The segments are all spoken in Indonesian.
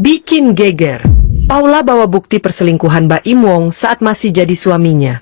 Bikin geger. Paula bawa bukti perselingkuhan Baim Wong saat masih jadi suaminya.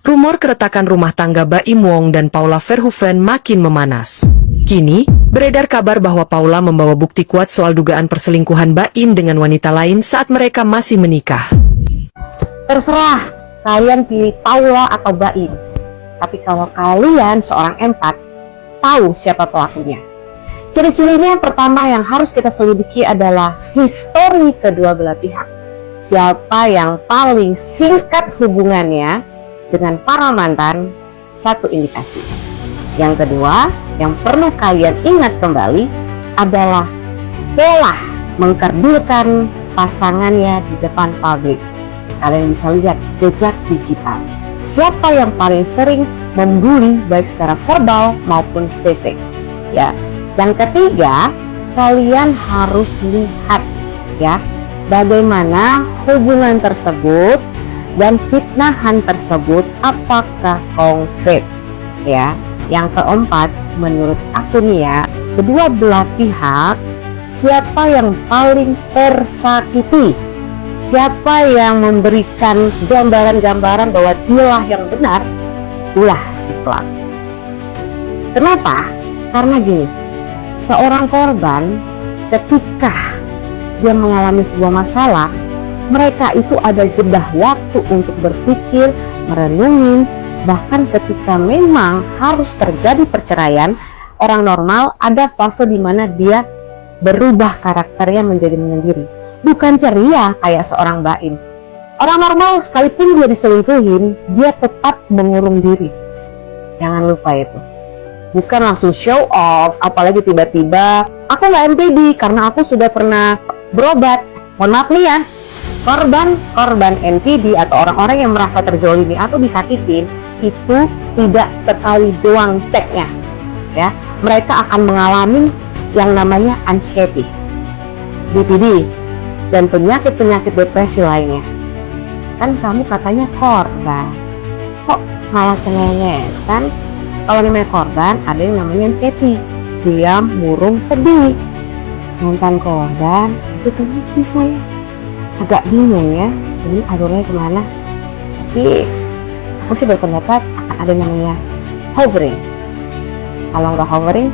Rumor keretakan rumah tangga Baim Wong dan Paula Verhoeven makin memanas. Kini, beredar kabar bahwa Paula membawa bukti kuat soal dugaan perselingkuhan Baim dengan wanita lain saat mereka masih menikah. Terserah, kalian pilih Paula atau Baim. Tapi kalau kalian seorang empat, tahu siapa pelakunya. Ciri-cirinya yang pertama yang harus kita selidiki adalah histori kedua belah pihak. Siapa yang paling singkat hubungannya dengan para mantan, satu indikasi. Yang kedua, yang perlu kalian ingat kembali adalah pola mengkerdilkan pasangannya di depan publik. Kalian bisa lihat jejak digital. Siapa yang paling sering membuli baik secara verbal maupun fisik. Ya. Yang ketiga, kalian harus lihat ya bagaimana hubungan tersebut dan fitnahan tersebut apakah konkret ya. Yang keempat, menurut aku nih ya, kedua belah pihak siapa yang paling tersakiti, siapa yang memberikan gambaran-gambaran bahwa dialah yang benar, itulah si pelaku. Kenapa? Karena gini, seorang korban ketika dia mengalami sebuah masalah, mereka itu ada jeda waktu untuk berpikir, merenungi. Bahkan ketika memang harus terjadi perceraian, orang normal ada fase di mana dia berubah karakternya menjadi menyendiri. Bukan ceria kayak seorang Baim. Orang normal sekalipun dia diselingkuhin, dia tetap mengurung diri. Jangan lupa itu. Bukan langsung show off, apalagi tiba-tiba aku nggak NPD karena aku sudah pernah berobat. Mohon maaf nih ya, korban NPD atau orang-orang yang merasa terzolimi atau disakitin itu tidak sekali doang ceknya, ya. Mereka akan mengalami yang namanya anxiety, BPD, dan penyakit-penyakit depresi lainnya. Kan kamu katanya korban, kok malah cengengesan? Kalau namanya korban, ada yang namanya anxiety, diam, murung, sedih. Mantan korban, itu kenapa saya? Agak bingung ya, ini alurnya kemana? Tapi, aku sih berpendapat akan ada yang namanya hovering. Kalau nggak hovering,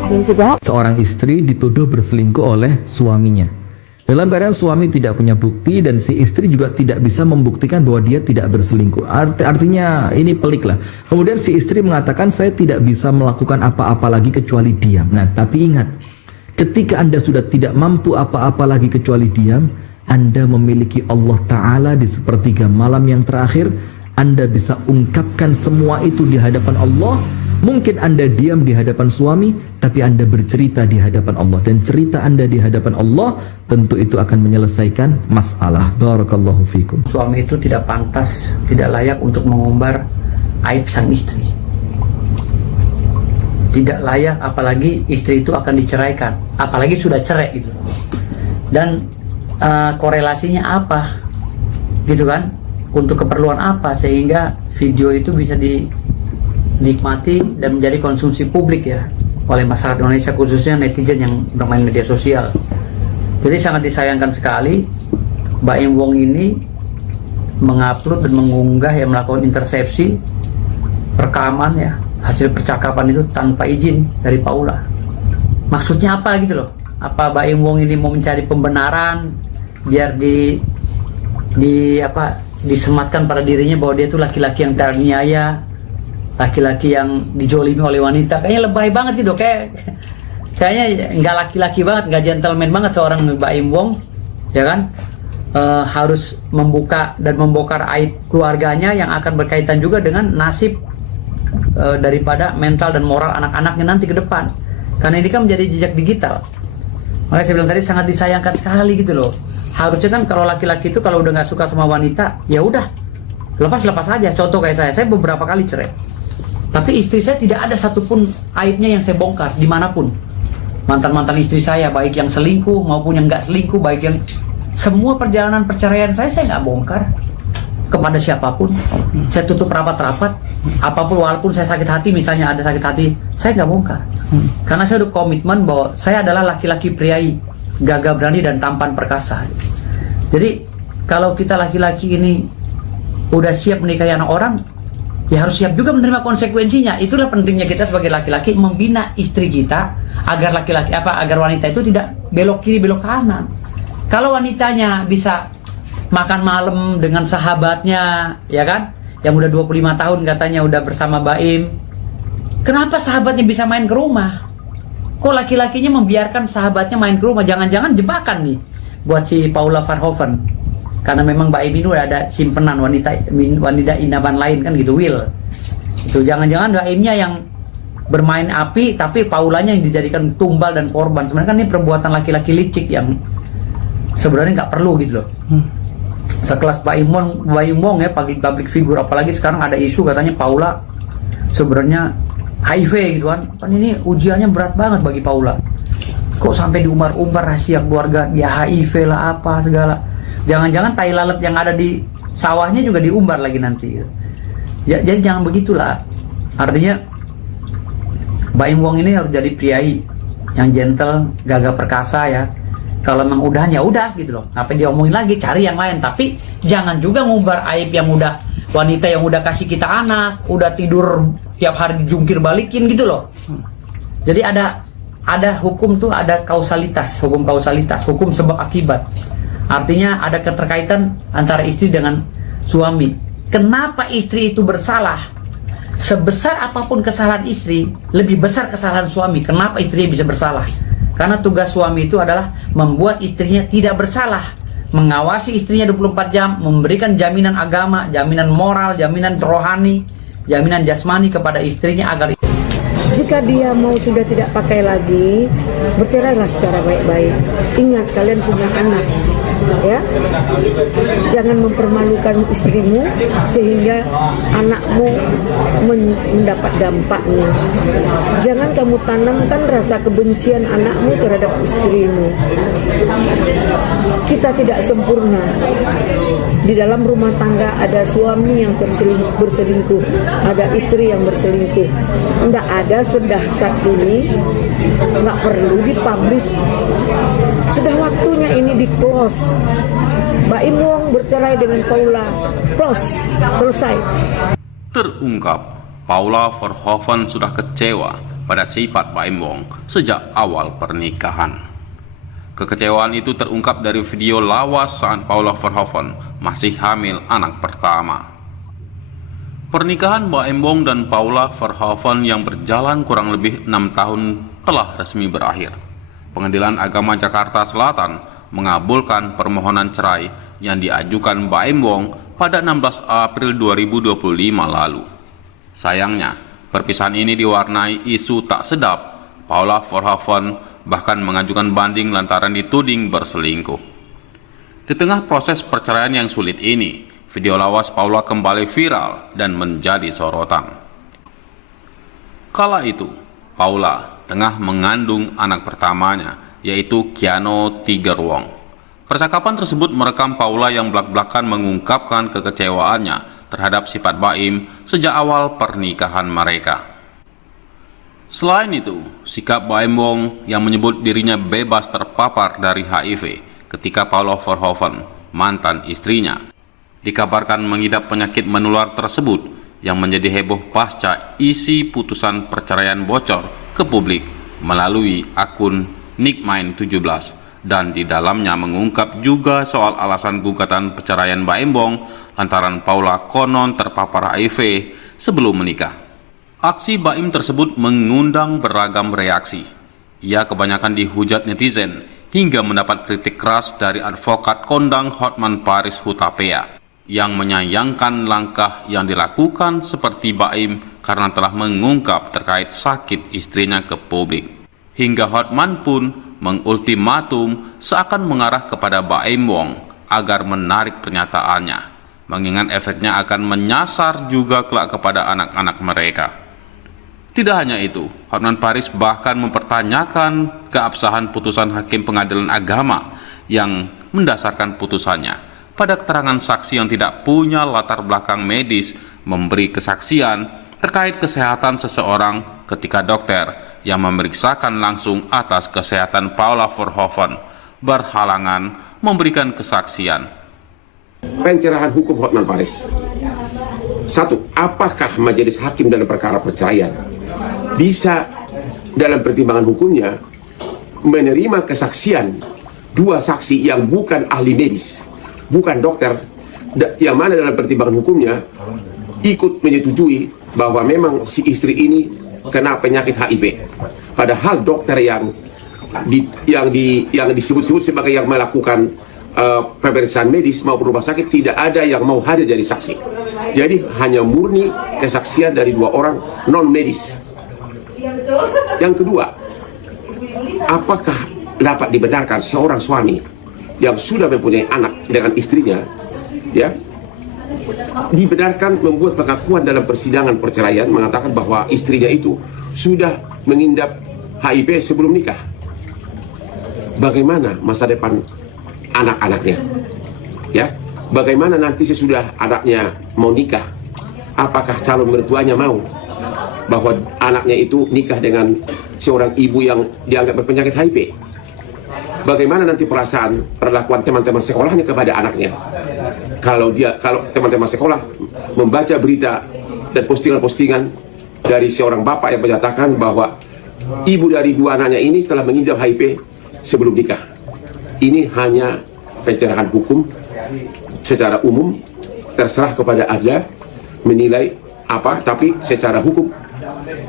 ada yang bisa jawab? Seorang istri dituduh berselingkuh oleh suaminya. Dalam keadaan suami tidak punya bukti dan si istri juga tidak bisa membuktikan bahwa dia tidak berselingkuh. Artinya ini pelik lah. Kemudian si istri mengatakan saya tidak bisa melakukan apa-apa lagi kecuali diam. Nah tapi ingat, ketika Anda sudah tidak mampu apa-apa lagi kecuali diam, Anda memiliki Allah Ta'ala di sepertiga malam yang terakhir. Anda bisa ungkapkan semua itu di hadapan Allah. Mungkin Anda diam di hadapan suami, tapi Anda bercerita di hadapan Allah. Dan cerita Anda di hadapan Allah, tentu itu akan menyelesaikan masalah. Barakallahu fikum. Suami itu tidak pantas, tidak layak untuk mengumbar aib sang istri. Tidak layak, apalagi istri itu akan diceraikan. Apalagi sudah cerai gitu. Dan korelasinya apa? Gitu kan? Untuk keperluan apa? Sehingga video itu bisa dinikmati dan menjadi konsumsi publik ya oleh masyarakat Indonesia, khususnya netizen yang bermain media sosial. Jadi sangat disayangkan sekali Baim Wong ini mengupload dan mengunggah yang melakukan intersepsi rekaman ya hasil percakapan itu tanpa izin dari Paula. Maksudnya apa gitu loh? Apa Baim Wong ini mau mencari pembenaran biar disematkan pada dirinya bahwa dia itu laki-laki yang teraniaya, laki-laki yang dijolimi oleh wanita? Kayaknya lebay banget gitu, kayaknya nggak laki-laki banget, nggak gentleman banget seorang Baim Wong, ya kan? Harus membuka dan membongkar aib keluarganya yang akan berkaitan juga dengan nasib daripada mental dan moral anak-anaknya nanti ke depan. Karena ini kan menjadi jejak digital. Makanya saya bilang tadi sangat disayangkan sekali gitu loh. Harusnya kan kalau laki-laki itu kalau udah nggak suka sama wanita, ya udah lepas aja. Contoh kayak saya beberapa kali cerai. Tapi istri saya tidak ada satupun aibnya yang saya bongkar dimanapun. Mantan-mantan istri saya, baik yang selingkuh maupun yang nggak selingkuh, baik yang semua perjalanan perceraian saya nggak bongkar. kepada siapapun. Saya tutup rapat-rapat, apapun, walaupun saya sakit hati, misalnya ada sakit hati, saya nggak bongkar. Karena saya udah komitmen bahwa saya adalah laki-laki priai, gagah berani dan tampan perkasa. Jadi kalau kita laki-laki ini udah siap menikahi anak orang, ya harus siap juga menerima konsekuensinya. Itulah pentingnya kita sebagai laki-laki membina istri kita agar agar wanita itu tidak belok kiri belok kanan. Kalau wanitanya bisa makan malam dengan sahabatnya, ya kan, yang udah 25 tahun katanya udah bersama Baim, kenapa sahabatnya bisa main ke rumah? Kok laki-lakinya membiarkan sahabatnya main ke rumah? Jangan-jangan jebakan nih buat si Paula Verhoeven. Karena memang Baim ini udah ada simpenan wanita idaman lain kan gitu, Will. Itu jangan-jangan Baimnya yang bermain api, tapi Paulanya yang dijadikan tumbal dan korban. Sebenarnya kan ini perbuatan laki-laki licik yang sebenarnya nggak perlu gitu loh. Sekelas Baim Wong ya, public figure, apalagi sekarang ada isu katanya Paula sebenarnya HIV gitu kan. Kan ini ujiannya berat banget bagi Paula. Kok sampai diumbar-umbar rahasia keluarga dia HIV lah apa segala. Jangan-jangan tai lalat yang ada di sawahnya juga diumbar lagi nanti. Ya, jadi jangan begitulah. Artinya Baim Wong ini harus jadi priai yang gentle, gagah perkasa ya. Kalau memang udahan ya udah gitu loh. Apa diomongin lagi, cari yang lain. Tapi jangan juga ngumbar aib yang udah wanita yang udah kasih kita anak, udah tidur tiap hari dijungkir balikin gitu loh. Jadi ada hukum tuh, ada kausalitas, hukum sebab akibat. Artinya ada keterkaitan antara istri dengan suami. Kenapa istri itu bersalah? Sebesar apapun kesalahan istri, lebih besar kesalahan suami. Kenapa istrinya bisa bersalah? Karena tugas suami itu adalah membuat istrinya tidak bersalah, mengawasi istrinya 24 jam, memberikan jaminan agama, jaminan moral, jaminan rohani, jaminan jasmani kepada istrinya agar jika dia mau sudah tidak pakai lagi, bercerailah secara baik-baik. Ingat kalian punya anak, ya. Jangan mempermalukan istrimu sehingga anakmu mendapat dampaknya. Jangan kamu tanamkan rasa kebencian anakmu terhadap istrimu. Kita tidak sempurna. Di dalam rumah tangga ada suami yang berselingkuh, ada istri yang berselingkuh. Tidak ada sedahsyat ini, nggak perlu dipublish. Sudah waktunya ini di-close. Baim Wong bercerai dengan Paula, close, selesai. Terungkap, Paula Verhoeven sudah kecewa pada sifat Baim Wong sejak awal pernikahan. Kekecewaan itu terungkap dari video lawas saat Paula Verhoeven masih hamil anak pertama. Pernikahan Baim Wong dan Paula Verhoeven yang berjalan kurang lebih 6 tahun telah resmi berakhir. Pengadilan Agama Jakarta Selatan mengabulkan permohonan cerai yang diajukan Baim Wong pada 16 April 2025 lalu. Sayangnya, perpisahan ini diwarnai isu tak sedap. Paula Verhoeven bahkan mengajukan banding lantaran dituding berselingkuh. Di tengah proses perceraian yang sulit ini, video lawas Paula kembali viral dan menjadi sorotan. Kala itu, Paula tengah mengandung anak pertamanya, yaitu Keanu Tiger Wong. Percakapan tersebut merekam Paula yang belak-belakan mengungkapkan kekecewaannya terhadap sifat Baim sejak awal pernikahan mereka. Selain itu, sikap Baim Wong yang menyebut dirinya bebas terpapar dari HIV ketika Paula Verhoeven, mantan istrinya, dikabarkan mengidap penyakit menular tersebut yang menjadi heboh pasca isi putusan perceraian bocor ke publik melalui akun Nickmine17, dan di dalamnya mengungkap juga soal alasan gugatan perceraian Baim Wong lantaran Paula konon terpapar HIV sebelum menikah. Aksi Baim tersebut mengundang beragam reaksi. Ia kebanyakan dihujat netizen hingga mendapat kritik keras dari advokat kondang Hotman Paris Hutapea yang menyayangkan langkah yang dilakukan seperti Baim karena telah mengungkap terkait sakit istrinya ke publik. Hingga Hotman pun mengultimatum seakan mengarah kepada Baim Wong agar menarik pernyataannya, mengingat efeknya akan menyasar juga kelak kepada anak-anak mereka. Tidak hanya itu, Hotman Paris bahkan mempertanyakan keabsahan putusan Hakim Pengadilan Agama yang mendasarkan putusannya pada keterangan saksi yang tidak punya latar belakang medis memberi kesaksian terkait kesehatan seseorang ketika dokter yang memeriksakan langsung atas kesehatan Paula Verhoeven berhalangan memberikan kesaksian. Pencerahan hukum Hotman Paris. 1. Apakah majelis hakim dalam perkara perceraian bisa dalam pertimbangan hukumnya menerima kesaksian dua saksi yang bukan ahli medis, bukan dokter, yang mana dalam pertimbangan hukumnya ikut menyetujui bahwa memang si istri ini kena penyakit HIV, padahal dokter yang disebut-sebut sebagai yang melakukan pemeriksaan medis maupun rumah sakit tidak ada yang mau hadir jadi saksi. Jadi hanya murni kesaksian dari dua orang non medis. Yang kedua, apakah dapat dibenarkan seorang suami yang sudah mempunyai anak dengan istrinya, ya, dibenarkan membuat pengakuan dalam persidangan perceraian mengatakan bahwa istrinya itu sudah mengidap HIV sebelum nikah? Bagaimana masa depan anak-anaknya? Ya, bagaimana nanti sesudah anaknya mau nikah? Apakah calon mertuanya mau bahwa anaknya itu nikah dengan seorang ibu yang dianggap berpenyakit HIV? Bagaimana nanti perlakuan teman-teman sekolahnya kepada anaknya? Kalau teman-teman sekolah membaca berita dan postingan-postingan dari seorang bapak yang menyatakan bahwa ibu dari dua anaknya ini telah mengidap HIV sebelum nikah. Ini hanya pencerahan hukum secara umum, terserah kepada Anda menilai apa, tapi secara hukum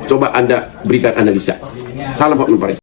coba Anda berikan analisa. Salam Hotman Paris.